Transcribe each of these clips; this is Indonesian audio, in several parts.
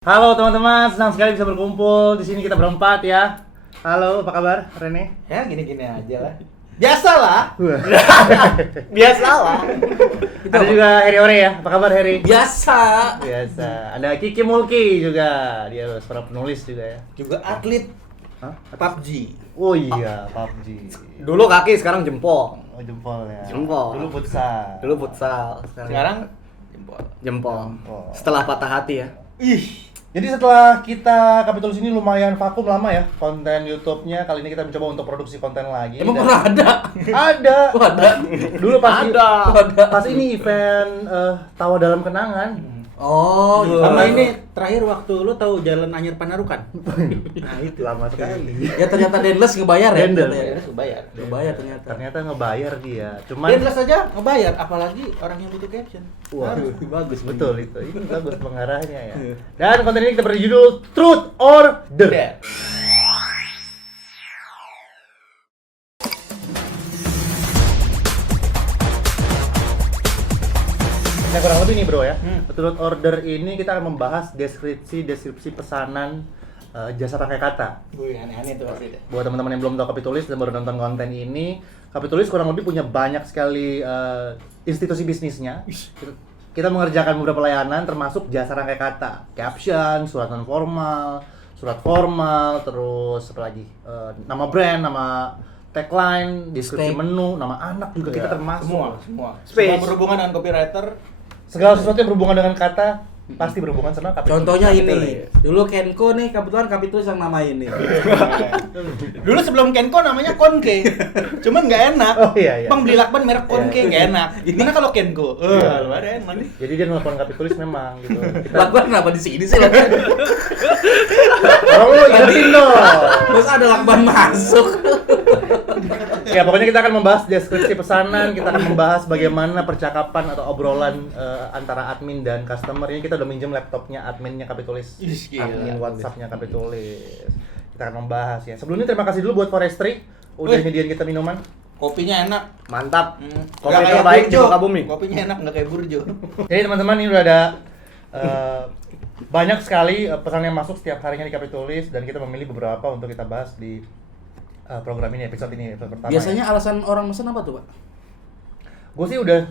Halo teman-teman, senang sekali bisa berkumpul di sini kita berempat ya. Halo, apa kabar, Rene? Ya gini-gini aja lah. Biasalah. Wah. Biasalah. Ada juga Heri Ore ya. Apa kabar Heri? Biasa. Biasa. Ada Kiki Mulki juga. Dia seorang penulis juga ya. Juga atlet Hah? PUBG. Oh iya, PUBG. Dulu kaki, sekarang jempol. Oh, jempol ya. Jempol. Dulu futsal. Dulu futsal, Sekarang jempol. jempol. Jempol. Setelah patah hati ya. Ih, Jadi setelah kita Kapitulus ini lumayan vakum lama ya konten YouTube-nya. Kali ini kita mencoba untuk produksi konten lagi. emang Dan- pernah ada? Ada. Oh, ada. Dulu pas Ada. pas ini event Tawa Dalam Kenangan. Oh, iya. sama ini terakhir waktu lu tahu Jalan Anyar Panarukan? Nah, itu. Lama sekali. Ya ternyata Denles ngebayar ya. Denles. Denles ngebayar. Ngebayar ternyata. Ternyata ngebayar dia. Cuman Denles aja ngebayar, apalagi orang yang butuh caption. Wah, Harus. bagus betul itu. Ini bagus pengarahnya ya. Dan konten ini kita berjudul Truth or Dare. Udah. Nah, kurang lebih nih bro ya. Hmm. Truth or Dare ini kita akan membahas deskripsi pesanan jasa pakai kata. Wih, aneh-aneh tuh pasti deh. Buat teman-teman yang belum tahu Kapitulis dan baru nonton konten ini, Kapitulis kurang lebih punya banyak sekali institusi bisnisnya. Kita mengerjakan beberapa layanan termasuk jasa rangkai kata, caption, surat non formal, surat formal, terus apa lagi? Nama brand, nama tagline, deskripsi Spek. menu, nama anak juga kita termasuk. Semua Space. berhubungan dengan copywriter. Segala sesuatu yang berhubungan dengan kata pasti berhubungan sama Kapitulis. Contohnya Kapitulis. ini, dulu Kenko nih, kebetulan Kapitulis yang namain nih. Dulu sebelum Kenko namanya Konke, cuman nggak enak. Oh, iya, iya. Bang beli lakban merek Konke nggak enak. Gimana kalau Kenko? Iya. Lumayan enak nih. Jadi dia nelfon Kapitulis memang gitu. Kita Lakban kenapa di sini sih lakban? oh, ingetin dong. Terus ada lakban masuk. Ya pokoknya kita akan membahas deskripsi pesanan, kita akan membahas bagaimana percakapan atau obrolan antara admin dan customer. Ini kita udah minjem laptopnya adminnya Kapitulis, Ih, gila. admin WhatsAppnya Kapitulis. Kita akan membahas ya. Sebelumnya terima kasih dulu buat Forestry udah Wih. nyediain kita minuman. Kopinya enak. Mantap. Kopi Nggak kayak terbaik di Burjo. Sukabumi. Kopinya enak nggak kayak Burjo. Jadi teman-teman ini udah ada banyak sekali pesan yang masuk setiap harinya di Kapitulis dan kita memilih beberapa untuk kita bahas di program ini episode pertama. Biasanya alasan orang mesen apa tuh, Pak? Gue sih udah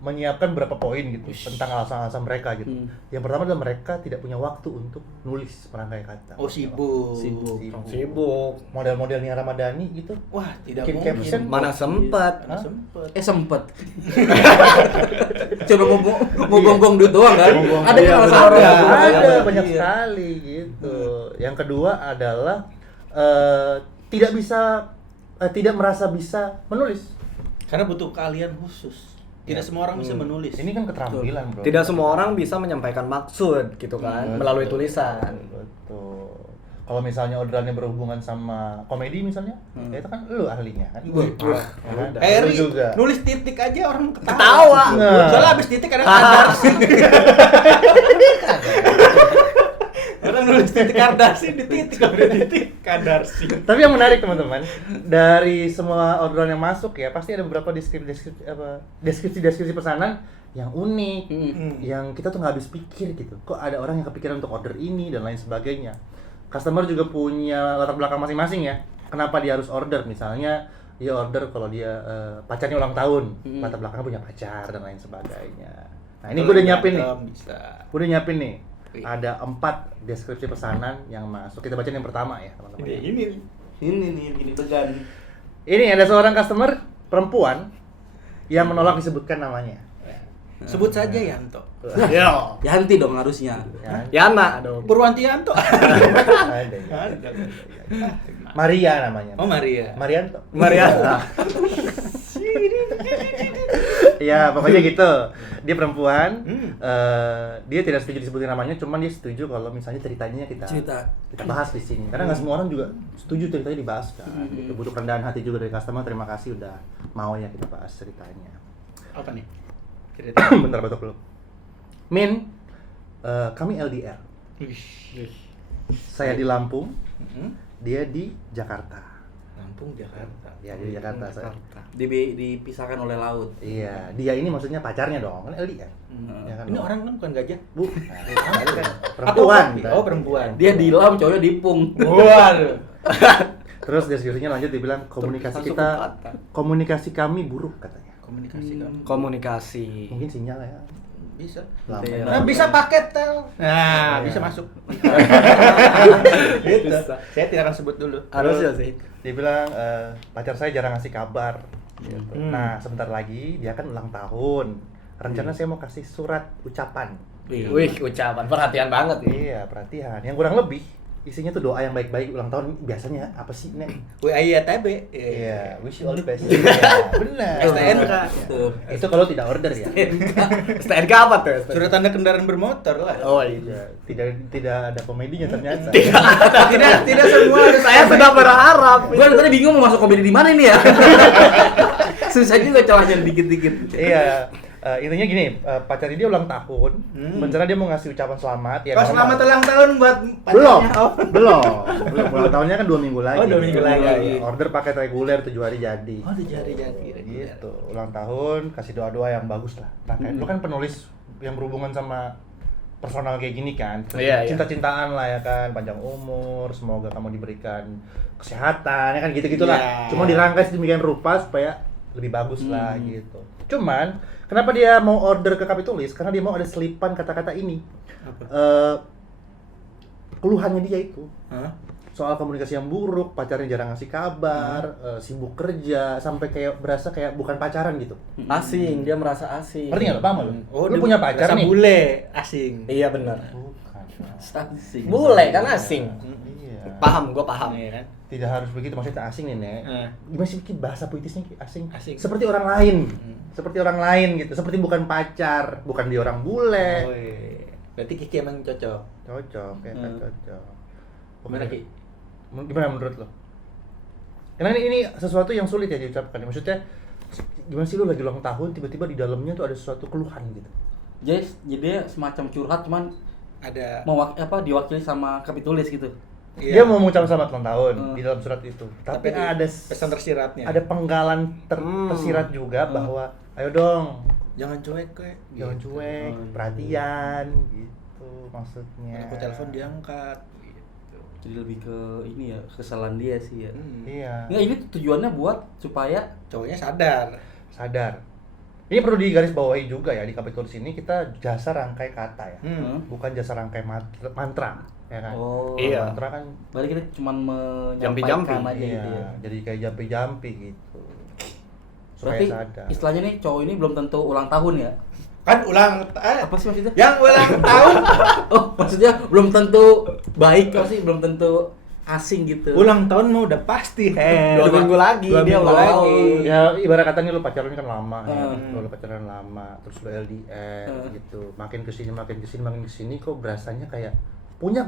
menyiapkan beberapa poin gitu tentang alasan-alasan mereka gitu. Yang pertama adalah mereka tidak punya waktu untuk nulis merangkai kata. Oh, sibuk. Sibuk. Model-model Nia Ramadhani gitu. Wah, tidak Bikin mungkin. caption. Mana sempet. Mana Hah? sempet. Sempet. Coba mau gonggong duit doang kan? Ada Iya, kan alasan benar. orang? Ada Iya. banyak sekali gitu. Yang kedua adalah tidak merasa bisa menulis. Karena butuh keahlian khusus. Tidak semua orang bisa menulis. Ini kan keterampilan, bro. Tidak semua orang bisa menyampaikan maksud gitu kan melalui tulisan. Betul. Kalau misalnya orderannya berhubungan sama komedi misalnya, ya itu kan lu ahlinya kan. Ya kan? Lu Harry juga. nulis titik aja orang ketawa. Ketawa. Nah. Soalnya abis titik kadang Kardarsi. Orang nulis titik Kardarsi di titik kalau di titik Kardarsi. Tapi yang menarik teman-teman, dari semua orderan yang masuk ya pasti ada beberapa deskripsi pesanan yang unik, yang kita tuh nggak habis pikir gitu. Kok ada orang yang kepikiran untuk order ini dan lain sebagainya. Customer juga punya latar belakang masing-masing ya. Kenapa dia harus order? Misalnya dia order kalau dia pacarnya ulang tahun, latar belakangnya punya pacar dan lain sebagainya. Nah ini gue udah nyiapin nih. Bisa. Gue udah nyiapin nih. Ada 4 deskripsi pesanan yang masuk. Kita bacain yang pertama ya teman-teman. Ini Ini tegan. Ini ada seorang customer perempuan yang menolak disebutkan namanya. sebut saja Yanto. Yo. Yanti dong harusnya. Ya, Yana dong. Purwanti Yanto. ada ya. Ada. Maria namanya. Oh, Maria. Marianto. Mariana. Ya pokoknya gitu. Dia perempuan. Hmm. Dia tidak setuju disebutin namanya, cuman dia setuju kalau misalnya ceritanya kita bahas di sini. Karena nggak semua orang juga setuju ceritanya dibahas kan. Gitu. Butuh kerendahan hati juga dari customer. Terima kasih udah mau ya kita bahas ceritanya. Apa nih? Cerita. Bentar batuk dulu. Min, kami LDR. Saya di Lampung, Hmm? dia di Jakarta. Lampung, Jakarta. Ya di Jakarta. Dipisahkan oleh laut. Iya, dia ini maksudnya pacarnya dong, kan LDR. Ya kan, Ini orang kan bukan gajah. Bu, tadi kan perempuan. Oh, perempuan. Dia dilam, cowoknya dipung. Waduh. Terus deskripsinya lanjut dibilang komunikasi kami buruk katanya. Komunikasi kamu. Komunikasi. Mungkin sinyal ya. Bisa. Lama Iya. ya. Nah, bisa paket tel. Nah, Iya. bisa masuk. Gitu. Saya tidak akan sebut dulu. Harusnya sih. Dia bilang pacar saya jarang ngasih kabar. Gitu. Hmm. Nah, sebentar lagi dia kan ulang tahun. Rencana saya mau kasih surat ucapan. Wih, ucapan perhatian banget nih. Iya, perhatian. Yang kurang lebih isinya tuh doa yang baik-baik ulang tahun. Biasanya apa sih, Nek? WIATB. Iya, wish you all the best. Iya, benar. STNK. Tuh. Itu kalau tidak order ya. STNK apa tuh? Surat tanda kendaraan bermotor lah. Oh iya. Tidak ada komedinya ternyata. Tidak semua harus Saya sudah berharap. Gua tadi bingung mau masuk komedi di mana ini ya. Susah juga celahnya dikit-dikit. Iya. Intinya gini, pacarnya dia ulang tahun, rencana dia mau ngasih ucapan selamat. Ya, Oh, normal. selamat ulang tahun buat Belum, pacarnya. Oh. belum. Ulang tahunnya kan 2 minggu lagi. Oh, 2 minggu lagi. Iya. Order paket reguler 7 hari jadi. Oh, jadi. Gitu. Ulang tahun, kasih doa-doa yang bagus lah. Rangkaian. Lu kan penulis yang berhubungan sama personal kayak gini kan. Iya, iya. Cinta-cintaan lah ya kan, panjang umur, semoga kamu diberikan kesehatan, ya kan gitu-gitulah. Iya. Cuma dirangkai sedemikian rupa supaya lebih bagus lah gitu. Cuman kenapa dia mau order ke Kapitulis? Karena dia mau ada selipan kata-kata ini. Keluhannya dia itu Hah? soal komunikasi yang buruk, pacarnya jarang ngasih kabar, sibuk kerja, sampai kayak berasa kayak bukan pacaran gitu. Asing, dia merasa asing. Ngerti nggak lo? Paham nggak lo? Oh, Lu dia punya pacar rasa nih. bule asing. Iya benar. Bukan. Asing. Bule kan asing. Iya. Paham, gua paham. Iya kan? Tidak harus begitu, maksudnya asing nih, Nek. Gimana sih Ki, bahasa puitisnya Ki? Asing. Asing. Seperti orang lain. Seperti orang lain gitu. Seperti bukan pacar, bukan dia orang bule. Oh, iya. Berarti Kiki emang cocok. Cocok, ya kan cocok. Gimana, Ki? Gimana menurut lo? Karena ini sesuatu yang sulit ya diucapkan. Maksudnya gimana sih lo lagi ulang tahun tiba-tiba di dalamnya tuh ada sesuatu keluhan gitu. Jadi dia semacam curhat cuman Ada diwakili sama Kapitulis gitu. iya. Dia mau mengucapkan selamat ulang tahun di dalam surat itu. Tapi di ada pesan tersiratnya. ada penggalan tersirat juga bahwa ayo dong, Jangan cuek, kok. jangan cuek, perhatian gitu maksudnya. Aku telepon diangkat. Gitu. Jadi lebih ke ini ya, kesalahan dia sih ya. Iya. Nggak, ini tujuannya buat supaya Cowoknya sadar. Sadar. Ini perlu digarisbawahi juga ya, di Kapitulis ini kita jasa rangkai kata ya. Bukan jasa rangkai mantra, ya kan? oh Iya. Mantra kan berarti kita cuma Jampi-jampi. menyampaikan aja gitu iya, ya. jadi kayak jampi-jampi gitu. Supaya Berarti sadar. istilahnya nih cowok ini belum tentu ulang tahun ya. Kan ulang Apa sih maksudnya? yang ulang tahun. Oh, maksudnya belum tentu baik apa sih? Belum tentu asing gitu. Ulang tahun mah udah pasti. 2 minggu lagi dua dia minggu ulang lagi. tahun. Ya ibarat katanya lu pacaran kan lama ya. Hmm. Lu pacaran lama, terus lu LDR gitu. Makin kesini kok berasanya kayak punya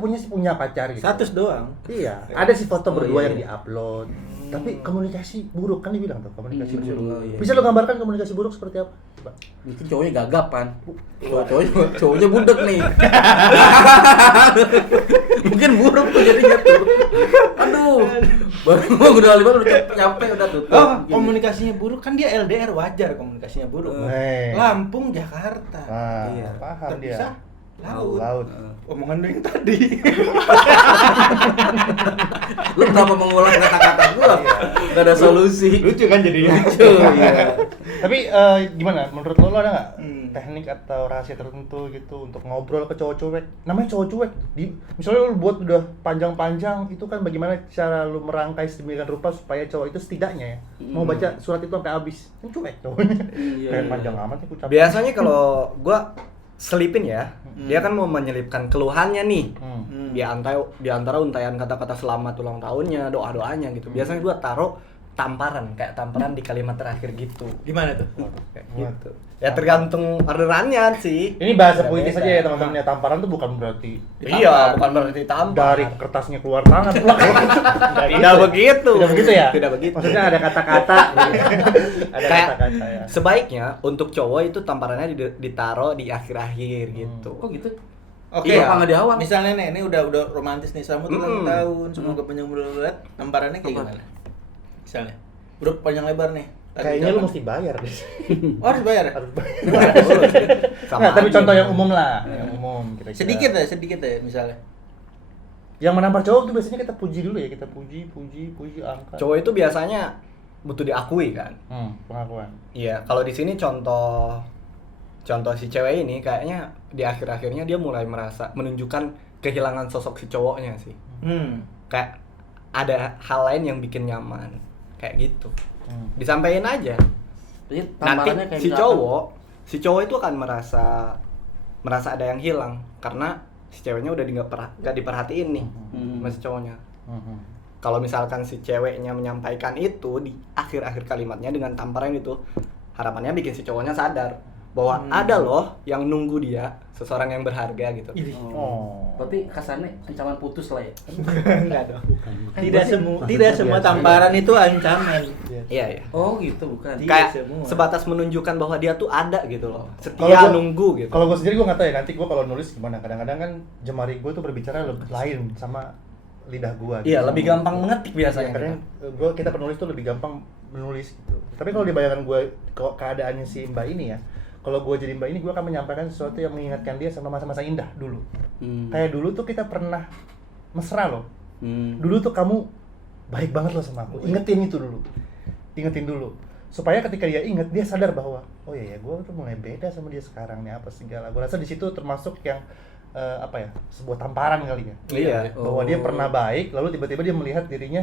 pacar gitu. Status doang. Iya, ada sih foto berdua iya. yang diupload. Tapi komunikasi buruk kan dibilang tuh, komunikasi buruk. Oh, iya. Bisa lu gambarkan komunikasi buruk seperti apa? Coba. Mungkin cowoknya gagapan. Cowoknya budek nih. Mungkin buruk tuh jadinya tuh. Aduh. Baru udah lima udah nyampe udah tutup. Oh, Gini. komunikasinya buruk kan dia LDR, wajar komunikasinya buruk. Lampung, Jakarta. Nah, Iya. paham dia. Terpisah laut. Laut. Omongan lu yang tadi. Lu kenapa mengulang kata-kata gua? Gak ada solusi. Lucu kan jadinya. Lucu, iya. Tapi gimana? Menurut lo ada nggak teknik atau rahasia tertentu gitu untuk ngobrol ke cowok cuek? Namanya cowok cuek. Misalnya lu buat udah panjang-panjang, itu kan bagaimana cara lu merangkai sedemikian rupa supaya cowok itu setidaknya ya mau baca surat itu sampai habis. Kan cuek cowoknya. Iya, Kayak iya. panjang amat nih ucapan. Biasanya kalau gua selipin ya, dia kan mau menyelipkan keluhannya nih. Di antara untaian kata-kata selamat ulang tahunnya, doa-doanya gitu. Biasanya gua taruh tamparan, kayak tamparan di kalimat terakhir gitu. Gimana tuh? Kayak gitu. Ya tergantung orderannya sih. Ini bahasa Beda-beda. puitis aja ya teman-teman ya. Tamparan tuh bukan berarti Iya, bukan berarti tampar. dari kertasnya keluar tangan. Tidak begitu. Tidak begitu ya? Tidak begitu. Maksudnya ada kata-kata. Ada Kayak kata-kata ya. sebaiknya untuk cowok itu tamparannya ditaruh di akhir-akhir gitu. Kok gitu? Oke, Iya. Apa nggak di awal? Misalnya nih, ini udah romantis nih, selamat ulang tahun, semoga panjang umur, tamparannya kayak gimana? Misalnya, grup panjang lebar nih. Kayaknya lu mesti bayar deh. Oh, harus bayar ya? Harus bayar. Nah, tapi contoh yang umum lah, yang umum kira-kira. Sedikit ya misalnya. Yang menampar cowok tuh biasanya kita puji dulu ya, kita puji angkat. Cowok itu biasanya butuh diakui kan. Pengakuan. Iya, kalau di sini contoh si cewek ini kayaknya di akhir-akhirnya dia mulai merasa menunjukkan kehilangan sosok si cowoknya sih. Kayak ada hal lain yang bikin nyaman, kayak gitu. Disampaikan aja. Jadi Nanti tambarannya kayak si cowok itu akan merasa ada yang hilang karena si ceweknya udah nggak diperhatiin nih sama si cowoknya. Kalau misalkan si ceweknya menyampaikan itu di akhir-akhir kalimatnya dengan tamparan itu, harapannya bikin si cowoknya sadar bahwa ada loh yang nunggu dia, seseorang yang berharga gitu. Berarti kasarnya ancaman putus lah ya. Enggak dong. Tidak semua tamparan itu ancaman. Iya. Oh gitu, bukan. Kayak semua. sebatas menunjukkan bahwa dia tuh ada gitu loh. Setia nunggu gitu. Kalau gue sendiri gue nggak tahu ya, nanti gue kalau nulis gimana. Kadang-kadang kan jemari gue tuh berbicara lebih lain sama lidah gue. Iya, lebih gampang mengetik biasanya. Karena kita penulis tuh lebih gampang menulis gitu. Tapi kalau di bayangan gue keadaannya si Mbak ini ya, kalau gue jadi Mbak ini, gue akan menyampaikan sesuatu yang mengingatkan dia sama masa-masa indah dulu. Kayak dulu tuh kita pernah mesra loh. Dulu tuh kamu baik banget loh sama aku. Ingetin dulu. Supaya ketika dia inget, dia sadar bahwa oh iya ya, gue tuh mulai beda sama dia sekarang nih apa segala. Gue rasa di situ termasuk yang sebuah tamparan kali ya. Iya. Bahwa dia pernah baik, lalu tiba-tiba dia melihat dirinya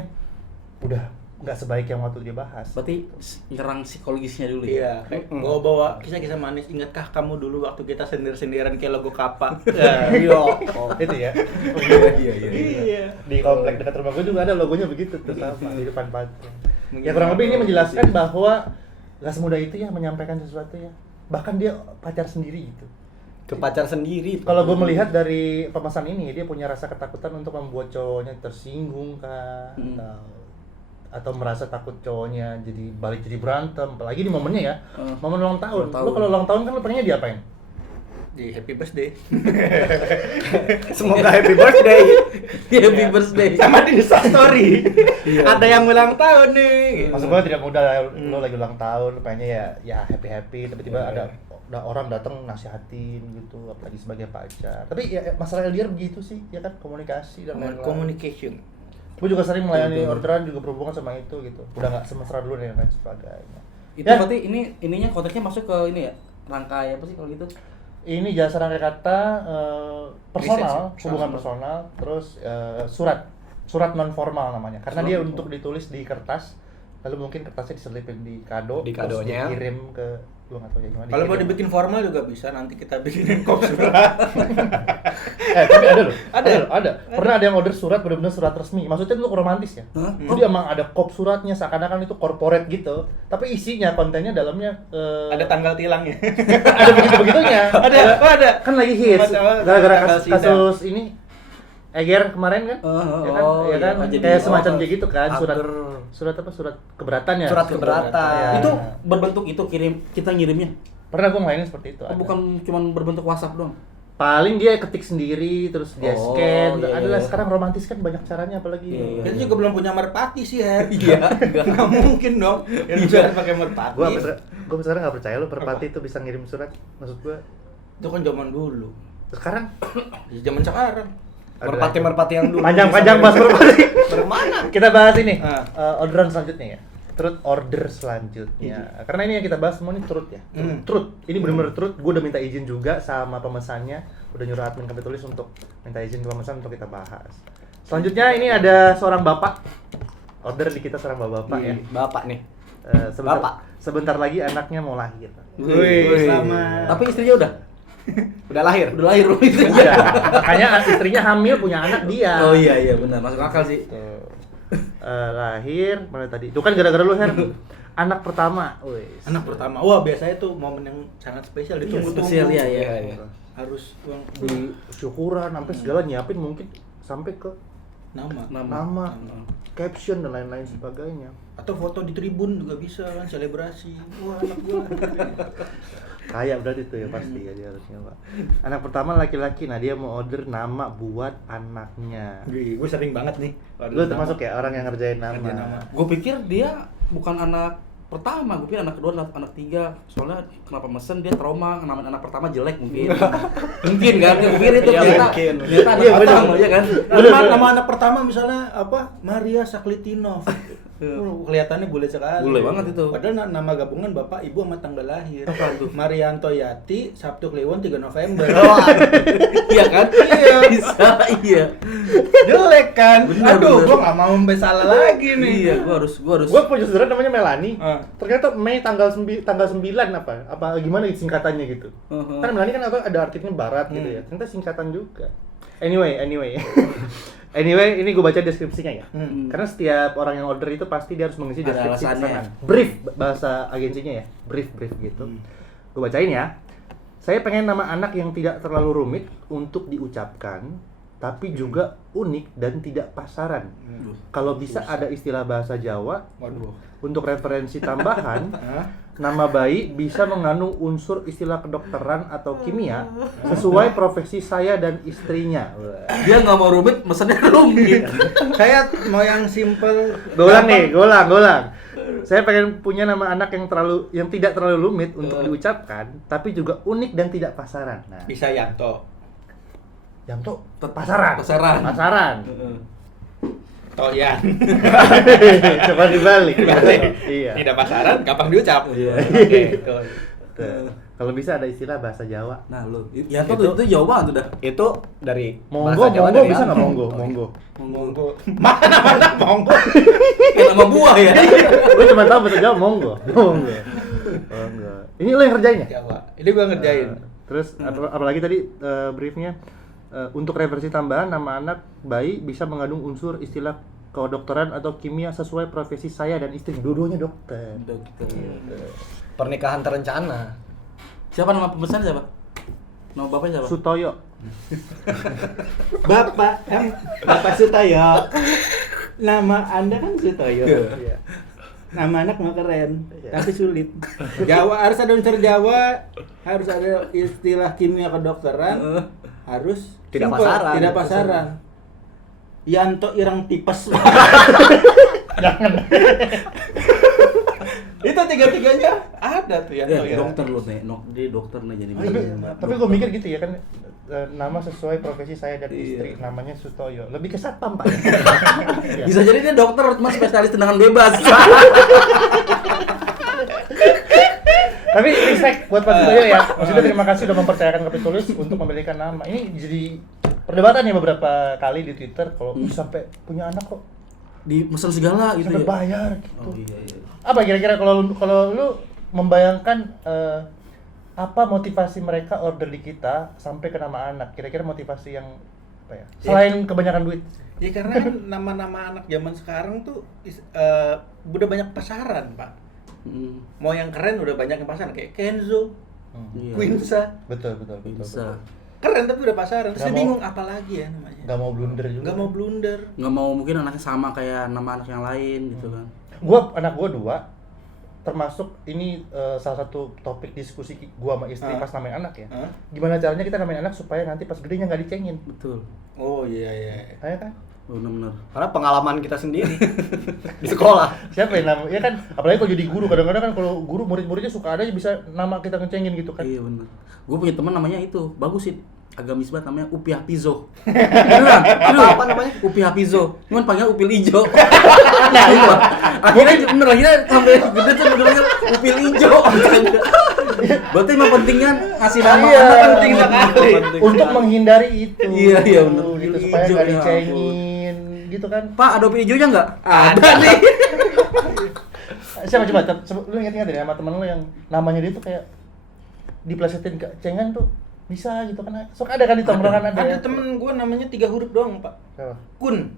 udah nggak sebaik yang waktu dia bahas. Berarti nyerang psikologisnya dulu ya? Iya, gua bawa kisah-kisah manis. Ingatkah kamu dulu waktu kita sendiri-sendirian kayak logo kapal? Iya, itu ya. Iya. Di komplek dekat rumah gue juga ada logonya begitu tuh sama di depan patung. Ya kurang lebih ini menjelaskan bahwa nggak semudah itu ya menyampaikan sesuatu ya. Bahkan dia pacar sendiri gitu. Ke pacar sendiri. Kalau gue melihat dari pemesan ini, dia punya rasa ketakutan untuk membuat cowoknya tersinggung kah, atau merasa takut cowoknya jadi balik jadi berantem, apalagi di momennya ya, momen ulang tahun. Lu kalau ulang tahun kan lu pengennya diapain? Di happy birthday. Semoga happy birthday. Happy birthday. Sama di story. Ada yang ulang tahun nih. Maksud gue tidak mudah, lu lagi ulang tahun, pengennya ya happy, tiba-tiba ada orang datang nasihatin gitu, apalagi sebagai pacar. Tapi ya masalah LDR begitu sih, ya kan, komunikasi dan lain-lain. Communication. Gue juga sering melayani orderan juga berhubungan sama itu gitu. Udah nggak semesra dulu dan lain sebagainya. Itu ya. Berarti ininya konteksnya masuk ke ini ya, rangkai apa sih kalau gitu? Ini jasa rangkai kata personal, hubungan personal, terus surat non formal namanya. Karena dia untuk ditulis di kertas, lalu mungkin kertasnya diselipin di kado, terus dikirim ke gua nggak tahu ya gimana. Kalau mau dibikin formal juga bisa, nanti kita bikinin kop surat. Tapi ada loh. Ada. Pernah ada yang order surat benar-benar surat resmi. Maksudnya itu romantis ya. Jadi emang ada kop suratnya, seakan-akan itu corporate gitu. Tapi isinya, kontennya dalamnya ada tanggal tilangnya. Ada begitu-begitunya. Ada. Kan lagi hits gara-gara kasus ini Eger kemarin kan? Ya kan? Kayak semacam kayak gitu kan, surat keberatan ya? Surat keberatan. Ya. Itu berbentuk itu kita ngirimnya. Pernah gue ngelainin seperti itu. Bukan cuma berbentuk WhatsApp doang. Paling dia ketik sendiri, terus dia scan. Iya. Adalah sekarang romantis kan banyak caranya, apalagi. Iya. Kita juga belum punya merpati sih ya. Iya. Nggak mungkin dong. Yang pakai merpati. Gue sekarang nggak percaya lo merpati itu bisa ngirim surat. Maksud gue. Itu kan zaman dulu. Sekarang? Zaman sekarang. Merpati yang dulu. Panjang bahas merpati. Bermana? Kita bahas ini. Orderan selanjutnya ya. Truth order selanjutnya. Karena ini yang kita bahas semua ini truth ya. Truth. Ini benar-benar truth. Gue udah minta izin juga sama pemesannya. Udah nyuruh admin kami tulis untuk minta izin ke pemesan untuk kita bahas. Selanjutnya ini ada seorang bapak. Order di kita seorang bapak ya. Bapak nih. Sebentar lagi anaknya mau lahir. Wih, selamat. Tapi istrinya udah lahir Iya. Makanya istrinya hamil punya anak dia. Oh iya benar, masuk akal sih. Lahir mana tadi? Itu kan gara-gara lu Her. Anak pertama. Anak pertama. Wah, biasanya tuh momen yang sangat spesial, ditunggu-tunggu. Spesial ya. Harus Beli syukuran sampai segala nyiapin mungkin sampai ke nama, caption dan lain-lain sebagainya. Atau foto di tribun juga bisa kan, selebrasi. Wah, anak gua. Kaya berarti itu ya pasti ya dia harusnya, Pak. Anak pertama laki-laki, nah dia mau order nama buat anaknya. Gue sering banget nih. Lu termasuk ya orang yang ngerjain nama. Gue pikir dia bukan anak pertama, gue pikir anak kedua, anak tiga. Soalnya kenapa mesen dia trauma, namain anak pertama jelek mungkin. Mungkin kan, gue pikir itu ternyata anak pertama ya kan. Nama anak pertama misalnya apa? Maria Saklitinov. Kelihatannya bule sekali. Bule banget itu. Padahal nama gabungan bapak, ibu sama tanggal lahir. Apa tuh? Marianto Yati, Sabtu Kliwon 3 November. Iya kan? Iya. Bisa, iya. Jelek kan? Bener, Aduh, bener. gua nggak mau sampai salah lagi nih. Iya, gua harus. Gue punya saudara namanya Melani. Ternyata Mei tanggal 9 apa gimana singkatannya gitu. Kan Melani kan ada artinya barat gitu ya. Ternyata singkatan juga. Anyway. Anyway, ini gue baca deskripsinya ya. Karena setiap orang yang order itu pasti dia harus mengisi Ada deskripsi alasannya. pesanan. Brief bahasa agensinya ya. Brief gitu. Gue bacain ya. Saya pengen nama anak yang tidak terlalu rumit untuk diucapkan, tapi juga unik dan tidak pasaran. Kalau bisa ada istilah bahasa Jawa. Untuk referensi tambahan, nama bayi bisa mengandung unsur istilah kedokteran atau kimia sesuai profesi saya dan istrinya. dia nggak mau rumit, mesennya rumit. Saya mau yang simple. Golang. Saya pengen punya nama anak yang tidak terlalu rumit untuk diucapkan, tapi juga unik dan tidak pasaran. Nah, Bisa Yanto. pasaran. Toyan. Coba dibalik. Iya. Tidak pasaran, gampang diucap. Iya. Oke. Tuh. Kalau bisa ada istilah bahasa Jawa. Nah, lu ya itu jauh banget udah. Itu dari Monggo bahasa Jawa dari bisa apa? nggak monggo? Monggo. Mana monggo? Kayak nama buah ya. Gue cuma tahu bahasa Jawa monggo. Ini lo yang kerjain ya? Jawa. Ini gua ngerjain. Terus apalagi tadi briefnya untuk referensi tambahan nama anak bayi bisa mengandung unsur istilah kedokteran atau kimia sesuai profesi saya dan istri. Dua-duanya dokter. Pernikahan terencana. Siapa nama pemesan siapa? Nama bapaknya siapa? Sutoyo. Bapak Sutoyo. Nama Anda kan Sutoyo. Iya. Nama anak mah keren, tapi sulit. Jawa harus ada unsur Jawa, harus ada istilah kimia kedokteran, harus Tidak simple, pasaran. Tidak pasaran. Yanto irang tipes. Itu tiga-tiganya ada tuh Yanto ya. Dokter lu nih, dia dokter nih jadi. Tapi gue mikir gitu ya kan nama sesuai profesi saya dan istri, namanya Sutoyo. Lebih ke satpam, Pak. Bisa jadi dia dokter, cuma spesialis tendangan bebas. Tapi respect buat Pak Sutoyo ya. Maksudnya terima kasih udah mempercayakan ke Pitulus untuk memberikan nama. Ini jadi perdebatan ya beberapa kali di Twitter kalau sampai punya anak kok Di mesen segala gitu sampai ya. bayar gitu. Oh iya. Apa kira-kira kalau lu membayangkan apa motivasi mereka order di kita sampai ke nama anak? Kira-kira motivasi yang apa ya? Selain kebanyakan duit. Ya karena kan nama-nama anak zaman sekarang tuh udah banyak pasaran, Pak. Mau yang keren udah banyak yang pasaran kayak Kenzo, Iya. Quinsa. Betul. Bisa. Keren tapi udah pasaran. Terus Nggak saya mau- bingung apa lagi ya namanya. Gak mau blunder juga. Nggak mau blunder. Nggak mau mungkin anaknya sama kayak nama anak yang lain gitu kan. Anak gua 2 termasuk ini salah satu topik diskusi gua sama istri pas namain anak ya. Gimana caranya kita namain anak supaya nanti pas gedenya nggak dicengin. Betul. Oh iya. Saya kan Benar-benar. Karena pengalaman kita sendiri di sekolah. siapa yang nama ya kan apalagi kalau jadi guru kadang-kadang kan kalau guru murid-muridnya suka ada bisa nama kita ngecengin gitu kan. Iya benar. Gue punya teman namanya itu, bagus sih. Agamis banget namanya Upi Hafizo. Beneran? Apa namanya? Upi Hafizo. Cuman panggil Upil Ijo. Nah, itu lah. Akhirnya sampai gede tuh bener-bener Upil Ijo. Berarti emang pentingnya ngasih nama Iya, anak penting sekali. untuk menghindari itu. Iya, bener. Gitu, Upil supaya Ijo, nggak ya dicengin gitu kan. Pak, ada Upil Ijonya nggak? Ada nih. Siapa coba lu ingat-ingat deh sama temen lu yang namanya dia tuh kayak diplesetin ke cengan tuh bisa gitu kan. Sok ada kan di tongkrongan ada. Ada temen gue namanya 3 huruf doang, Pak. Siapa? Kun.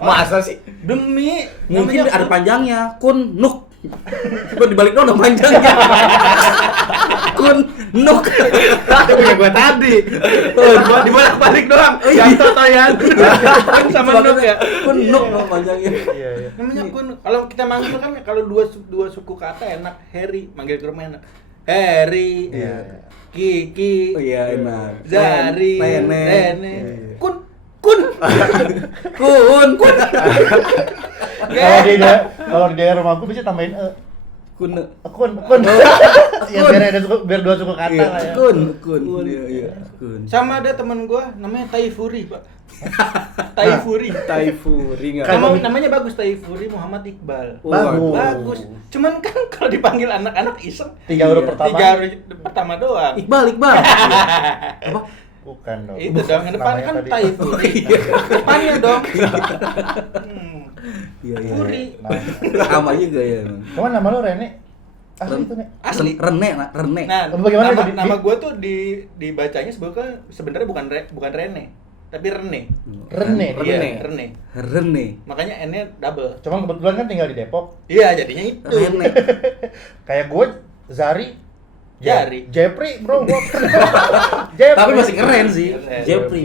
Masa sih? Demi Mungkin namanya ada Kun. panjangnya, Kun Nuk. Gua dibalik doang panjangnya. Kun nuk. Itu punya gua tadi. Gua dibalik doang. Janto Toyan. Sama Nuk ya. Kun nuk panjangnya. Iya. Namanya Kun. Kalau kita manggil kan kalau dua suku kata enak. Harry, manggil ke rumah enak. Harry. Iya. Kiki. Oh iya enak. Zari. Rene. Kun. Kun. Kalau di daerah rumahku bisa tambahin Kun. kun. Ya biar dua suku kata lah ya. Kun. Iya. Kun. Sama ada teman gua namanya Taifuri, Pak. Taifuri. Taifuri enggak. Namanya bagus, Taifuri Muhammad Iqbal. Bagus. Cuman kan kalau dipanggil anak-anak iseng 3 huruf pertama. 3 huruf pertama doang. Iqbal. Apa? Bukan dong. Itu dong, yang depan Namanya kan tadi. Taifuri. Depannya dong. Iya. Furi. Sama juga ya. Cuman nama lo Rene. Asli itu, Nek. Asli Rene. Nah, Bagaimana nama gua tuh dibacanya sebenarnya bukan Rene, tapi Rene. Rene. Iya, Rene. Makanya N-nya double. Cuman kebetulan kan tinggal di Depok. Iya, jadinya itu. Rene. Kayak gue Zari. Jari. Jepri, bro. Jepri. Tapi masih keren sih. Keren. Jeffrey.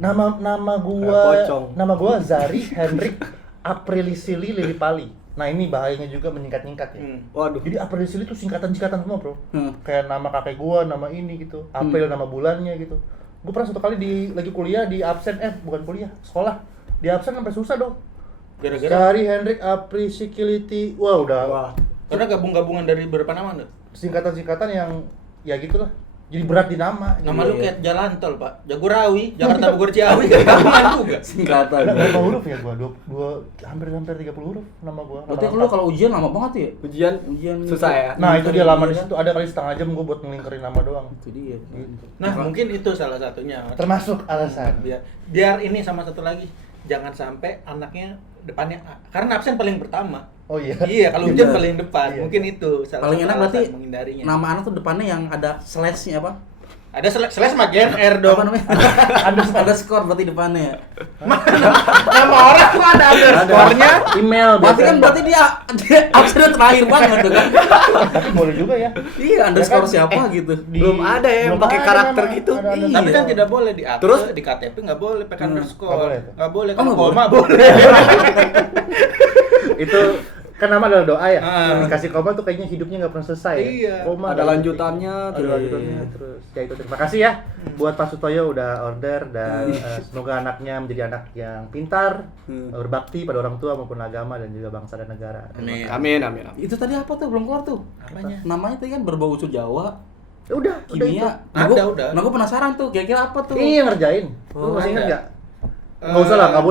Nama gua Zari Hendrik Aprilisili Lilipali. Nah, ini bahayanya juga menyingkat-nyingkat ya. Waduh. Jadi Aprilisili itu singkatan-singkatan semua, bro. Hmm. Kayak nama kakek gua, nama ini gitu. April nama bulannya gitu. Gua pernah satu kali lagi kuliah di absen, bukan kuliah, sekolah. Di absen sampai susah dong. Gara-gara Zari Hendrik Aprisikiliti. Wah, udah. karena gabung-gabungan dari beberapa nama tuh. Singkatan-singkatan yang ya gitulah. Jadi berat di nama. Nama lu kayak jalan tol, Pak. Jagorawi, Jakarta Bogor Ciawi, gabungan juga. Singkatan. Ada berapa huruf ya gua? Hampir 30 huruf nama gua. Berarti lu kalau ujian lama banget ya? Ujian susah ya. Nah, itu dia lama di situ, ada kali setengah jam gua buat ngelingkerin nama doang. Itu dia. Nah, mungkin itu salah satunya. Termasuk alasan. Biar ini sama satu lagi, jangan sampai anaknya depannya A. Karena absen paling pertama. Oh iya. Iya, kalau ujian Bener. paling depan. Iya. Mungkin itu salah Paling satu enak alasan berarti menghindarinya. nama anak tuh depannya yang ada slash-nya apa? Ada slash sama gen R dong. Apa namanya? ada skor berarti depannya. Nama orang kok ada underscore-nya. Email Berarti dia absen terakhir banget tuh kan. Tapi boleh juga ya. Iya, underscore Ya kan, siapa gitu. Belum ada ya yang belum pakai ada karakter nama, gitu. ada Iya. Tapi kan tidak boleh di akte, Terus? di KTP nggak boleh pakai Nggak underscore. boleh tuh. Nggak boleh, Oh, kan nggak koma boleh. Itu kan nama adalah doa ya. Ah. Yang dikasih koma tuh kayaknya hidupnya nggak pernah selesai. Iya. Ya. Koma Ada lanjutannya, ada terus. lanjutannya terus. Ya itu terima kasih ya buat Pak Sutoyo udah order dan semoga anaknya menjadi anak yang pintar, berbakti pada orang tua maupun agama dan juga bangsa dan negara. Amin. Amin. Itu tadi apa tuh belum keluar tuh? Apanya? Namanya tadi kan berbau unsur Jawa, Udah itu. kimia. Udah. Nah, gua penasaran tuh kira-kira apa tuh? Iya ngerjain. Oh, Lu masih ingat ada. nggak? Nggak usah lah, nggak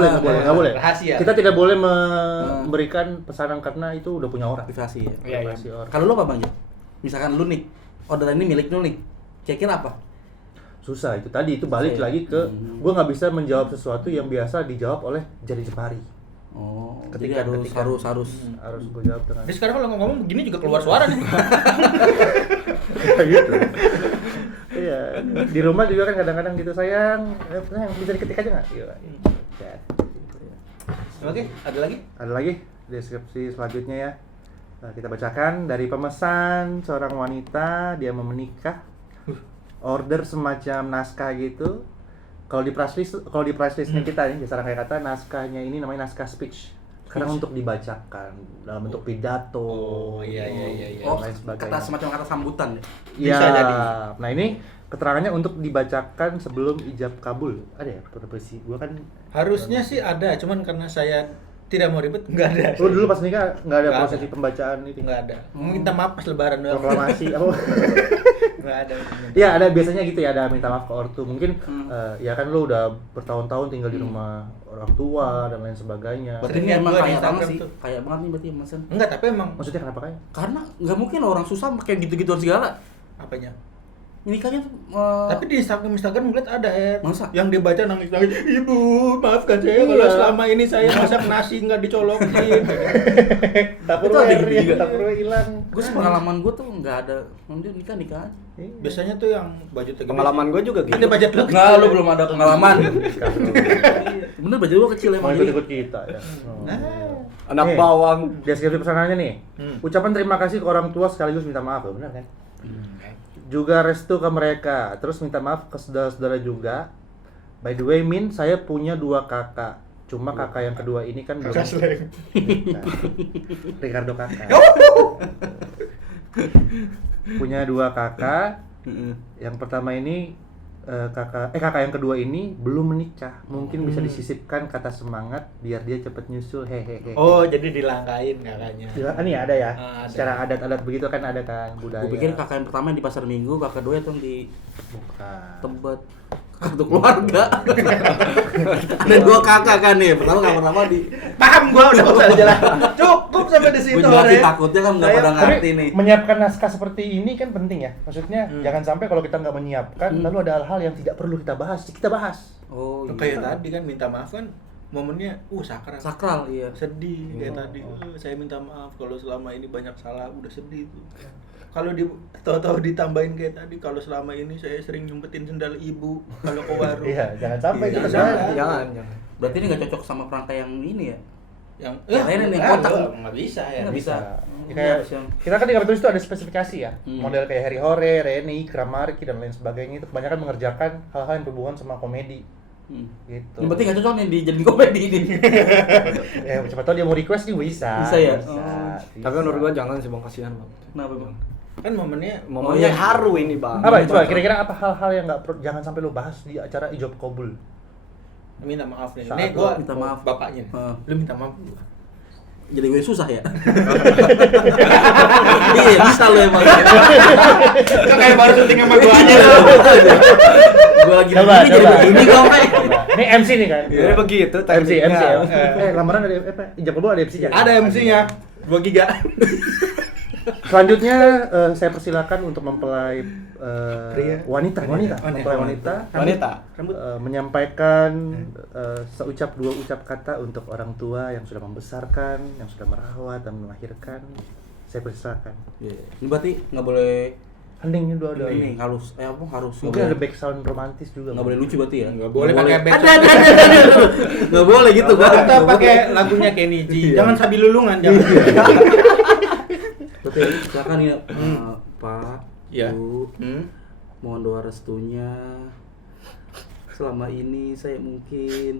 boleh. Rahasia. Kita tidak boleh memberikan pesanan karena itu udah punya orang. Privasi ya. Iya. Privasi orang. Kalau lu apa Bang? Misalkan lu nih, orderan ini milik lu nih. Kira-kira apa? Susah itu tadi, itu balik Susah ya? lagi ke gua nggak bisa menjawab sesuatu yang biasa dijawab oleh jari jemari. Oh, Ketika- jadi ketika. harus Harus gua jawab dengan Jadi sekarang kalau ngomong begini juga keluar suara nih. kayak gitu. Iya, di rumah juga kan kadang-kadang gitu sayang, bisa diketik aja nggak? Iya. Ya. Oke, ada lagi? Ada lagi deskripsi selanjutnya ya. Nah, kita bacakan dari pemesan seorang wanita, dia mau menikah. Order semacam naskah gitu. Kalau di price listnya kita nih, jasa rangkai kata naskahnya ini namanya naskah speech. Karena untuk dibacakan dalam bentuk pidato. Oh, iya. Oh, dan lain sebagainya. kata semacam kata sambutan ya. Iya. Bisa jadi. Nah, ini keterangannya untuk dibacakan sebelum ijab kabul. Ada ya? Profesi gua kan Harusnya sih ada, cuman karena saya tidak mau ribet, nggak ada. lu dulu pas nikah nggak ada Nggak prosesi ada. pembacaan itu. Nggak ada. Minta maaf pas lebaran doang. Proklamasi. Oh. Nggak ada. Ya ada biasanya gitu ya, ada minta maaf ke ortu. Mungkin ya kan lu udah bertahun-tahun tinggal di rumah orang tua dan lain sebagainya. Betul. Berarti ini Lihat emang gua di kaya Instagram banget sih. tuh. Kaya banget nih berarti Mas. Enggak, tapi emang Maksudnya kenapa kaya? Karena nggak mungkin orang susah pakai gitu-gituan segala. apanya? Nikahnya Tapi di Instagram ngeliat ada Masa? yang dia baca nangis-nangis, "Ibu, maafkan saya kalau Iya. selama ini saya masak nasi nggak dicolokin." Dapur Itu ada WR, gitu juga. dapur WR hilang. gue pengalaman gue tuh nggak ada, dia nikah aja. Biasanya tuh yang budget Pengalaman gue juga gitu. Ini budget lu. Nggak, lu belum ada pengalaman. Bener baju gua kecil Mau emang jadi. ikut kita ya. Anak Nih, bawang. Deskripsi pesanannya nih. Ucapan terima kasih ke orang tua sekaligus minta maaf, benar kan? Juga restu ke mereka, terus minta maaf ke saudara-saudara juga. By the way, Min, saya punya 2 kakak. Cuma kakak yang kedua ini kan belum. Ricardo kakak. Punya 2 kakak. Yang pertama ini kakak yang kedua ini belum menikah. Mungkin bisa disisipkan kata semangat biar dia cepet nyusul. Hehehe. Oh, jadi dilangkain kakaknya. Ini ada ya. Ada. Secara adat-adat begitu kan ada kan budaya. Gua pikir kakak yang pertama yang di pasar Minggu, kakak kedua itu yang di Bukan. Tebet. Kartu keluarga. Ada 2 kakak kan nih. Pertama di Paham gua udah usah jalan. Cukup sampai di situ. gua jelasin Ore. takutnya kan nggak pada Tapi ngerti nih. menyiapkan naskah seperti ini kan penting ya. Maksudnya jangan sampai kalau kita nggak menyiapkan lalu ada hal-hal yang tidak perlu kita bahas. Kita bahas. Oh, Kayak tadi kan minta maaf kan momennya sakral. sakral iya. Sedih kayak tadi. Saya minta maaf kalau selama ini banyak salah, udah sedih tuh. Kalau tahu-tahu ditambahin kayak tadi, kalau selama ini saya sering nyumpetin sendal ibu kalau ke warung. Iya, jangan sampai Iya, kita jangan. bahas. Jangan. Berarti ini nggak cocok sama perangkai yang ini ya? Yang Yang lain yang kotak. nggak bisa ya. Nggak bisa. Ya, kayak kita kan di Kapitus itu ada spesifikasi ya. Hmm. Model kayak Harry Hore, Reni, Kramarki dan lain sebagainya itu kebanyakan mengerjakan hal-hal yang berhubungan sama komedi. Gitu. Ini berarti nggak cocok nih dijadiin komedi ini. Ya, siapa tahu dia mau request juga bisa. Bisa ya? Bisa. Oh. Bisa. Tapi menurut gua jangan sih Bang, kasihan Bang. Kenapa bang? Kan momennya Momennya iya. haru ini Bang. Apa coba kira-kira apa hal-hal yang jangan sampai lu bahas di acara ijab kabul? minta maaf nih. Saat Nih lu gua minta maaf. bapaknya. Lu minta maaf gua. Jadi gue susah ya? Iya bisa lo emang. Itu kayak baru syuting sama gua aja. Gue lagi Coba, begini jadi coba. begini kok Pak. Ini MC nih kan? Jadi begitu MC, MC ya. tekniknya. Lamaran ada apa? Ijab kabul ada MC-nya. Ada MC-nya. 2 giga. Selanjutnya saya persilakan untuk mempelai Pria. wanita, mempelai wanita, Wanita. Rambut. menyampaikan seucap 2 ucap kata untuk orang tua yang sudah membesarkan, yang sudah merawat dan melahirkan. Saya persilakan. Ini berarti nggak boleh Hening dua ada. ini harus apa harus Mungkin ada background romantis juga. nggak boleh lucu berarti ya? Nggak boleh pakai back Ada. Nggak boleh gitu kan? Kita pakai lagunya Kenny G. Jangan sabi lulungan, jangan. Berarti silakan ya Pak, Iya. Bu, mohon doa restunya. Selama ini saya mungkin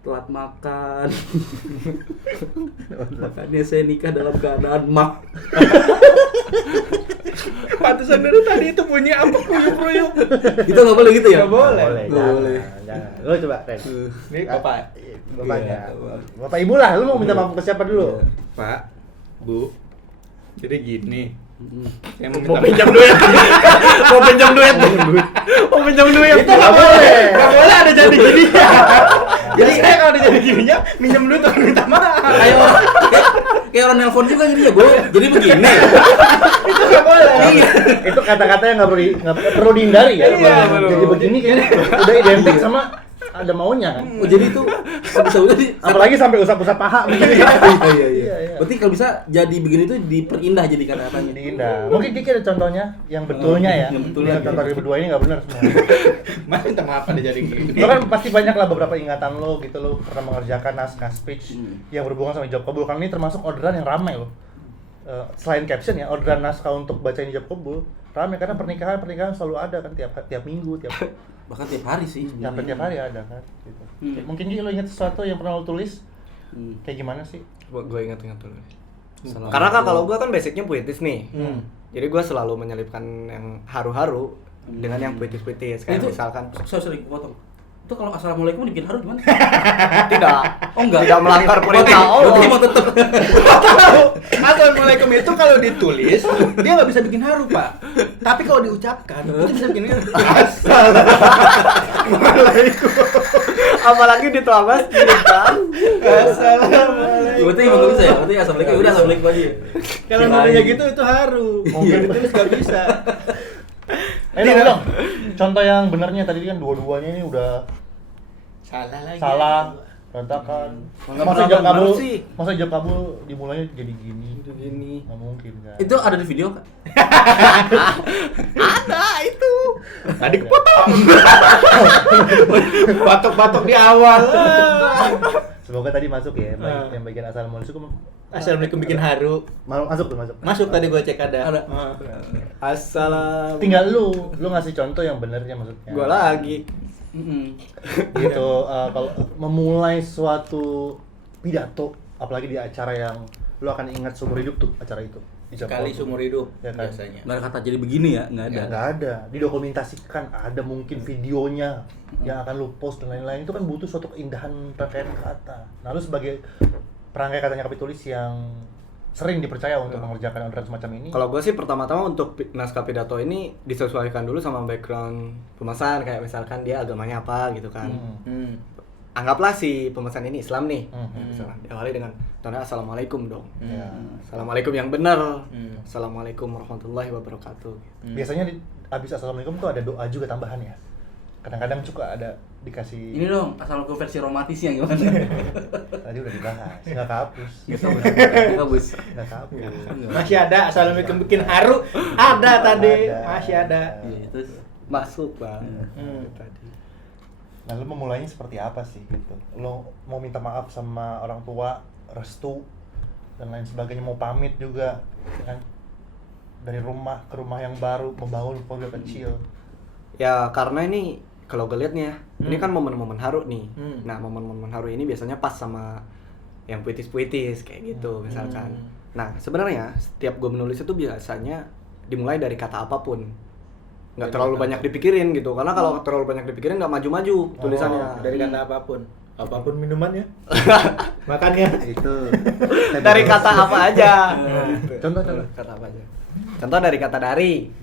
telat makan. Makanya saya nikah dalam keadaan mak. Pantesan dulu tadi itu bunyi apa kruyuk-kruyuk. Itu nggak boleh gitu ya? Nggak boleh. Nggak boleh. Jangan. Lu coba, Ren. Nih Bapak. Bapaknya. Iya. Bapak ibu lah, lu mau minta maaf ke siapa dulu? Pak, Bu. Jadi gini. Saya Mau minta pinjam duit. Mau pinjam duit. Mau pinjam duit. Itu nggak boleh. Nggak boleh ada jadi gininya. Jadi saya kalau ada jadi gininya minjem duit atau minta maaf. Kayak orang nelpon juga jadi ya, Bu. Jadi begini. Itu nggak boleh. Itu kata-kata yang nggak perlu dihindari ya. Iya, Jadi begini kayaknya udah identik sama ada maunya kan. Oh, jadi itu sebisa jadi Apalagi sampai usap-usap paha begini. iya. Berarti kalau bisa jadi begini tuh diperindah jadi kata-katanya. Indah. Mungkin Diki ada contohnya yang betulnya ya. Yang betulnya. Yang contoh dari berdua ini nggak benar semua. Mas minta maaf ada jadi gini. Lo kan pasti banyak lah beberapa ingatan lo gitu, lo pernah mengerjakan naskah speech yang berhubungan sama ijab kabul. Kan ini termasuk orderan yang ramai lo. Selain caption ya, orderan naskah untuk bacain ijab kabul ramai karena pernikahan selalu ada kan tiap minggu, Bahkan tiap hari sih. sampai tiap hari ada kan gitu. Mungkin Gi, lo ingat sesuatu yang pernah lo tulis kayak gimana sih? Gue ingat-ingat dulu. Karena kan kalau gue kan basicnya puitis nih. Jadi gue selalu menyelipkan yang haru-haru dengan yang puitis-puitis. Kayak Itu- misalkan Sorry, potong. Itu kalau assalamualaikum dibikin haru gimana? tidak. Oh enggak. Tidak melanggar perintah Allah. Berarti mau tetep. Assalamualaikum itu kalau ditulis dia nggak bisa bikin haru Pak. Tapi kalau diucapkan itu bisa bikin haru. Assalamualaikum. Apalagi ditulis gitu kan. Assalamualaikum. Berarti emang nggak bisa ya? Berarti assalamualaikum udah assalamualaikum aja. Kalau namanya gitu itu haru. Mungkin ditulis nggak bisa. Dong. Contoh yang benernya tadi kan dua-duanya ini udah Salah lagi. salah. berantakan. Nggak Masa berantakan jam kabel banget sih. Masa jam kabel dimulainya jadi gini. Gini. Nggak mungkin kan. Itu ada di video Kak? Ada itu. Tadi kepotong. Batok-batok di awal. Semoga tadi masuk ya, yang bagian assalamualaikum. Assalamualaikum bikin haru. Masuk. Masuk tadi gue cek ada. Ada. Assalam. Tinggal lu ngasih contoh yang benernya maksudnya. Gua lagi. Gitu, kalau memulai suatu pidato, apalagi di acara yang lu akan ingat seumur hidup tuh acara itu. Sekali seumur hidup Ya kan? biasanya. Nggak ada kata jadi begini ya, nggak ada. Nggak ada, didokumentasikan, ada mungkin videonya yang akan lu post dan lain-lain. Itu kan butuh suatu keindahan rangkaian kata. Nah, lu sebagai perangkai katanya kapitulis yang sering dipercaya untuk mengerjakan orderan semacam ini. Kalau gue sih pertama-tama untuk naskah pidato ini disesuaikan dulu sama background pemesan, kayak misalkan dia agamanya apa gitu kan. Anggaplah si pemesan ini Islam nih. Misalkan diawali dengan tanda assalamualaikum dong. Assalamualaikum yang benar. Assalamualaikum warahmatullahi wabarakatuh. Biasanya abis assalamualaikum tuh ada doa juga tambahan ya. Kadang-kadang suka ada dikasih. Ini dong, assalamualaikum versi romantisnya gimana? Tadi udah dibahas, nggak kehapus. Bagus. Nggak kehapus. Masih ada assalamualaikum bikin haru. Ada tadi. Ada. Masih ada. Iya, terus Masuk bang. Tadi. Nah, lu memulainya seperti apa sih gitu? Lu mau minta maaf sama orang tua, restu dan lain sebagainya, mau pamit juga kan? Dari rumah ke rumah yang baru, membangun keluarga kecil. Ya karena ini kalau gue liatnya ini kan momen-momen haru nih. Nah momen-momen haru ini biasanya pas sama yang puitis-puitis kayak gitu misalkan. Nah sebenarnya setiap gue menulis itu biasanya dimulai dari kata apapun, nggak terlalu banyak dipikirin gitu, karena kalau terlalu banyak dipikirin nggak maju-maju tulisannya. Dari kata apapun minumannya, makannya. Itu Dari kata apa aja. Contoh. Kata apa aja. Contoh dari kata dari.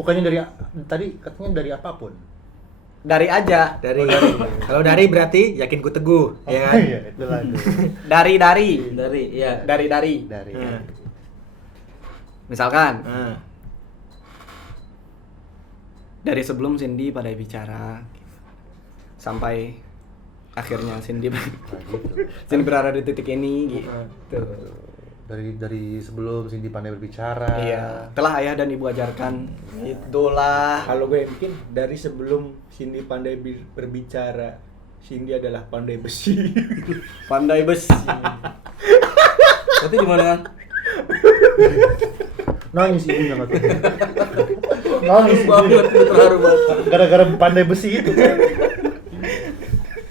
Bukannya dari tadi katanya dari apapun. Dari aja. Dari. Kalau dari berarti yakin ku teguh, ya kan? Iya, itu lagi. Dari. ya. Dari. Dari. Misalkan dari sebelum Cindy pada bicara sampai akhirnya Cindy Cindy berada di titik ini gitu. Dari sebelum Cindy pandai berbicara. Iya. Telah ayah dan ibu ajarkan. Itulah. Kalau gue mungkin dari sebelum Cindy pandai berbicara, Cindy adalah pandai besi. Pandai besi. Berarti di mana kan? Nangis ibunya nggak tuh. Nangis Banget, terharu banget. gara-gara pandai besi itu.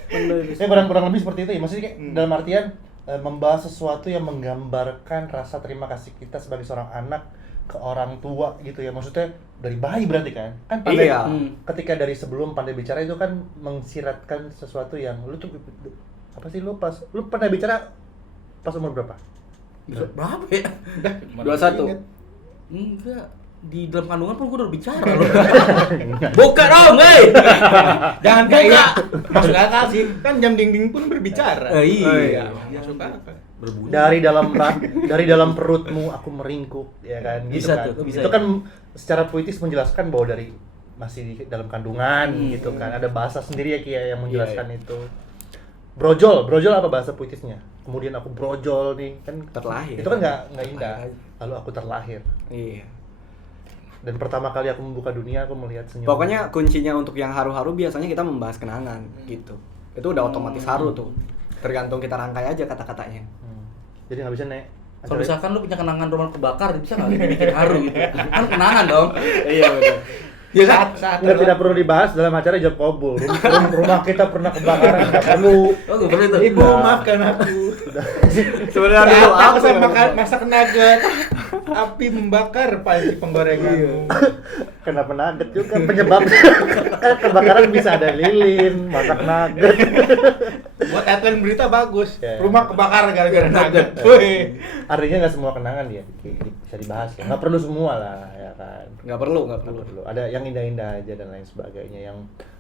Pandai besi. Kurang lebih seperti itu ya. Maksudnya kayak dalam artian membahas sesuatu yang menggambarkan rasa terima kasih kita sebagai seorang anak ke orang tua gitu ya. Maksudnya dari bayi berarti kan? Kan pandai, Iya. Ketika dari sebelum pandai bicara itu kan mensiratkan sesuatu yang lu tuh apa sih, lu pandai bicara pas umur berapa? Berapa ya? 21. Enggak. Di dalam kandungan pun gue udah bicara loh. Buka dong, hei. Jangan kayak masuk akal sih. Kan jam dinding pun berbicara. Iya. Masuk akal. Berbunyi. Dari dalam perutmu aku meringkuk, ya kan? Gitu Bisa kan. tuh, bisa Itu ya. kan secara puitis menjelaskan bahwa dari masih di dalam kandungan gitu kan. Ada bahasa sendiri ya Kia yang menjelaskan itu. Brojol apa bahasa puitisnya? Kemudian aku brojol nih kan Terlahir. itu kan nggak indah. Lalu aku terlahir. Iya. Dan pertama kali aku membuka dunia aku melihat senyum. Pokoknya kuncinya untuk yang haru-haru biasanya kita membahas kenangan gitu. Itu udah otomatis haru tuh. Tergantung kita rangkai aja kata-katanya. Jadi nggak bisa nek. Kalau misalkan lu punya kenangan rumah kebakar, bisa nggak bikin haru gitu? Kan kenangan dong. Iya benar. Ya saat nggak tidak perlu dibahas dalam acara Jawab Kobul. Rumah kita pernah kebakaran, nggak perlu. Oh, gue perlu itu. Ibu maafkan aku. Sebenarnya Saat aku aku saya masak nugget, api membakar panci penggorenganmu. Kenapa nugget juga penyebab kan kebakaran bisa ada lilin, masak nugget. Buat headline berita bagus. Ya. Rumah kebakar gara-gara nugget. Woi. Artinya nggak semua kenangan ya bisa dibahas ya. Nggak perlu semua lah ya kan. nggak perlu. Ada yang indah-indah aja dan lain sebagainya yang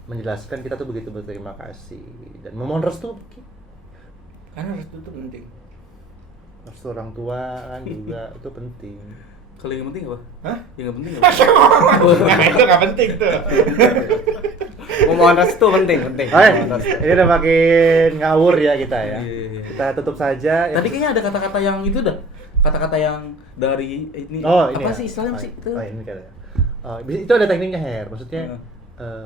menjelaskan kita tuh begitu berterima kasih dan memohon restu. Karena restu itu penting. Restu orang tua kan juga itu penting. Kalau yang penting apa? Hah? Yang nggak penting apa? Nah, itu nggak penting tuh. Memohon restu penting. Oke, Memohon restu. ini udah makin ngawur ya kita ya. Iya. Kita tutup saja. Tadi kayaknya ada kata-kata yang itu dah. Kata-kata yang dari ini. Oh, ini apa ya? sih istilahnya sih itu? Oh, ini katanya. Itu ada tekniknya, Her. Maksudnya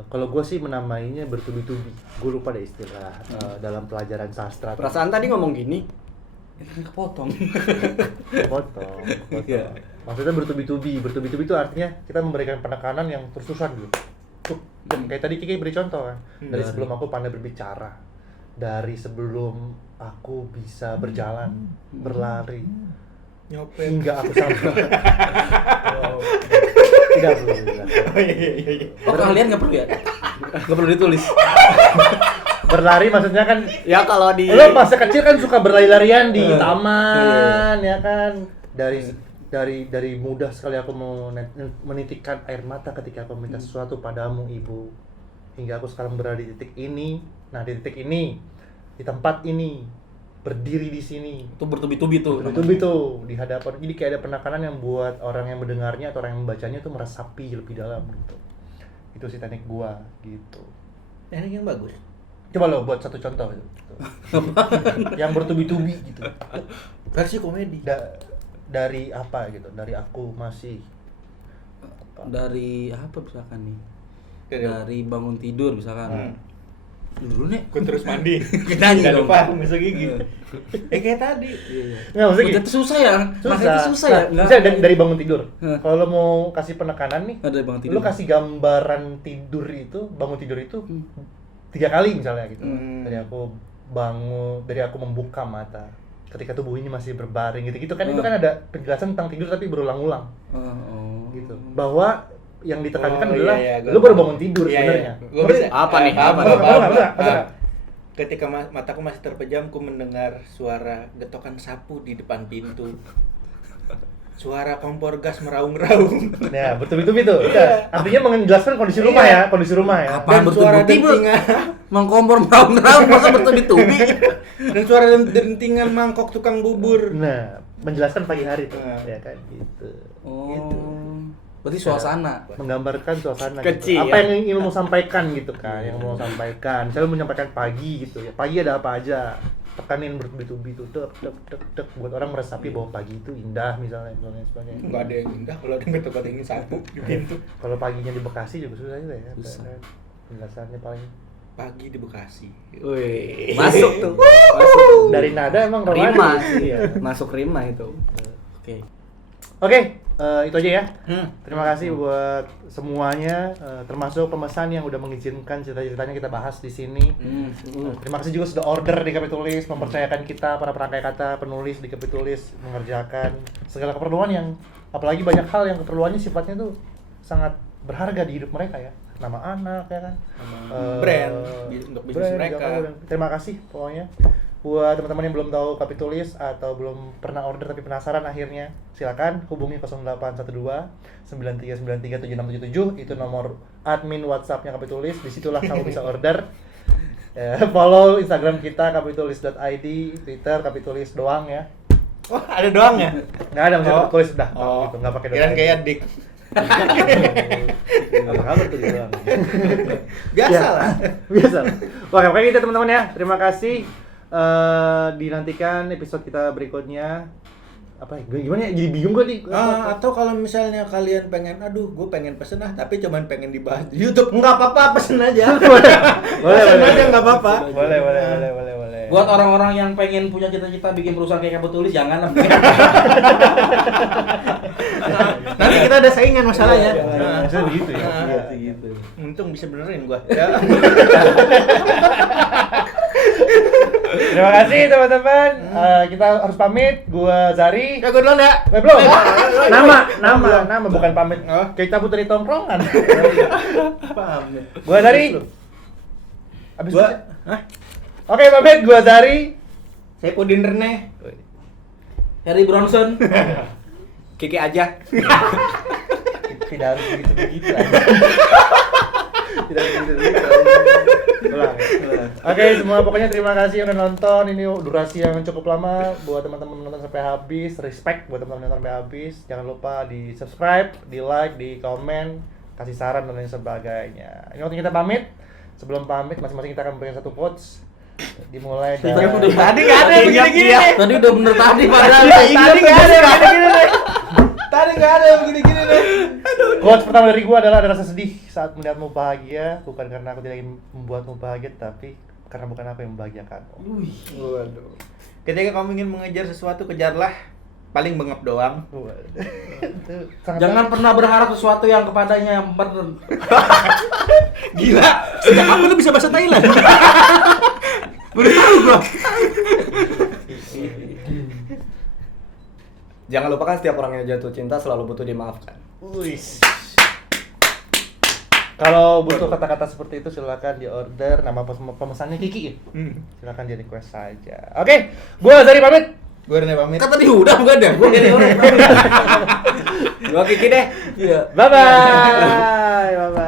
kalau gue sih menamainya bertubi-tubi. Gue lupa deh istilah dalam pelajaran sastra. Perasaan tadi ngomong gini. Itu kan kepotong. Potong. Iya. Maksudnya bertubi-tubi. Bertubi-tubi itu artinya kita memberikan penekanan yang terus-terusan gitu. Tuh, kayak tadi Kiki beri contoh kan. Dari sebelum aku pandai berbicara, dari sebelum aku bisa berjalan, berlari, Nyopet. hingga aku sampai. Tidak perlu. Oh, kalian nggak perlu ya? Nggak perlu ditulis. Berlari maksudnya kan Ya kalau di lo masa kecil kan suka berlari-larian di taman ya kan. Dari mudah sekali aku mau menitikkan air mata ketika aku minta sesuatu padamu ibu, hingga aku sekarang berada di titik ini. Nah, di titik ini, di tempat ini, berdiri di sini, Itu bertubi-tubi tuh. bertubi tuh di hadapan. Jadi kayak ada penekanan yang buat orang yang mendengarnya atau orang yang membacanya tuh meresapi lebih dalam gitu. Itu sih teknik gua gitu. Teknik yang bagus. Coba lo buat satu contoh gitu. Yang bertubi-tubi gitu. Versi komedi. Dari apa gitu? Dari aku masih Dari apa misalkan nih? Dari apa? Dari bangun tidur misalkan. Dulu nih. Gue terus mandi. Kita nyanyi Nggak dong. lupa masuk gigi. Kayak tadi. Iya. nggak maksudnya Udah gini, tuh susah ya. Makanya itu susah ya. Nah, bisa dari bangun tidur. Hah. Kalau lo mau kasih penekanan nih, Ada bangun tidur. lo kasih gambaran tidur itu, bangun tidur itu 3 kali misalnya gitu. Dari aku membuka mata, ketika tubuh ini masih berbaring gitu kan. Itu kan ada penjelasan tentang tidur tapi berulang-ulang gitu. Bahwa yang ditekankan adalah lo baru bangun tidur sebenarnya. Gue bisa. Apa nih? Paham, Apa nih? paham, Bisa. paham. Ketika mataku masih terpejam, ku mendengar suara getokan sapu di depan pintu. Suara kompor gas meraung-raung. Nah, bertubi-tubi tuh. Udah. Artinya menjelaskan kondisi rumah ya, kondisi rumah ya. Apaan Dan suara bertubi-tubi? dentingan. Mengkompor meraung-raung masa bertubi-tubi? Dan suara dentingan mangkok tukang bubur. Nah, menjelaskan pagi hari tuh, Nah. ya kan gitu. Oh. Berarti suasana. Menggambarkan suasana Kecil, gitu. Apa ya? yang ingin mau sampaikan gitu kan, yang mau sampaikan. Misalnya mau menyampaikan pagi gitu ya. Pagi ada apa aja? Tekanin bertubi-tubi tuh, tek buat orang meresapi bahwa pagi itu indah misalnya sebagainya. Enggak ada yang indah kalau ada ngetok ini sapu di pintu. Kalau paginya di Bekasi juga susah juga ya. Susah. Penjelasannya paling Pagi di Bekasi. Wih, masuk tuh. Masuk. dari nada emang Rima romantis. sih. Iya. Masuk rima itu. Oke. Oke, itu aja ya. Hmm. Terima kasih buat semuanya, termasuk pemesan yang udah mengizinkan cerita-ceritanya kita bahas di sini. Terima kasih juga sudah order di Kapitulis, mempercayakan kita para perangkai kata penulis di Kapitulis mengerjakan segala keperluan yang, apalagi banyak hal yang keperluannya sifatnya tuh sangat berharga di hidup mereka ya. Nama anak ya kan, Brand untuk bisnis brand, mereka. Terima kasih pokoknya. Buat teman-teman yang belum tahu Kapitulis atau belum pernah order tapi penasaran akhirnya, silakan hubungi 0812 9393 7677. Itu nomor admin WhatsApp-nya Kapitulis. Disitulah kamu bisa order. Follow Instagram kita kapitulis.id, Twitter Kapitulis doang ya. Oh, ada doang ya? Nggak ada maksudnya Kapitulis udah. Oh, Gitu, nggak pakai kirain .id. kayak dik. Apa kabar tuh doang? Biasa Ya, lah. biasa. Oke, pokoknya gitu teman-teman ya. Terima kasih. Dinantikan episode kita berikutnya. Apa ya? Gimana ya? Jadi bingung gue nih. Atau kalau misalnya kalian pengen, aduh, gue pengen pesen tapi cuman pengen dibahas di YouTube, nggak apa-apa, pesen aja. Pesen aja nggak apa-apa. Boleh. Buat orang-orang yang pengen punya cita-cita bikin perusahaan kayak Kapitulis, jangan lah. Nanti kita ada saingan masalahnya. Maksudnya begitu ya. Gitu. Untung bisa benerin gua. Ya. Terima kasih teman-teman. Kita harus pamit. Gua Zari. Ya, gua duluan ya. Belum. Nama bukan pamit. Kita cabut dari tongkrongan. Paham ya. Gua Zari. Abis Gua, itu- Oke, pamit. Gua Zari. saya Pudin Rene. Harry Bronson. Kiki aja. Tidak harus begitu aja. Tidak harus begitu. Ulang. Oke, semua pokoknya terima kasih yang udah nonton. Ini durasi yang cukup lama buat teman-teman nonton sampai habis. Respect buat teman-teman nonton sampai habis. Jangan lupa di subscribe, di like, di komen, kasih saran dan lain sebagainya. Ini waktu kita pamit. Sebelum pamit, masing-masing kita akan memberikan satu quotes. Dimulai Tadi dari Tadi nggak ada yang begini-gini nih. Tadi udah bener tadi padahal. Tadi nggak ada yang begini-gini nih. Tadi nggak ada yang begini-gini nih. quotes pertama dari gua adalah ada rasa sedih saat melihatmu bahagia, bukan karena aku tidak ingin membuatmu bahagia, tapi karena bukan apa yang membahagiakanmu. Waduh. Ketika kamu ingin mengejar sesuatu, kejarlah paling bengap doang. Itu sangat Jangan pernah berharap sesuatu yang kepadanya yang bener. Gila, sejak kapan lu bisa bahasa Thailand? Baru tahu gua. Jangan lupakan setiap orang yang jatuh cinta selalu butuh dimaafkan. Wis. Kalau butuh kata-kata seperti itu silakan di order nama pemesannya Kiki ya. Silakan di request saja. Oke, gua Zari pamit. Gua Rene pamit. Kan tadi udah bukan ada. Gua jadi orang. Gua Kiki deh. Iya. Bye bye. Bye bye.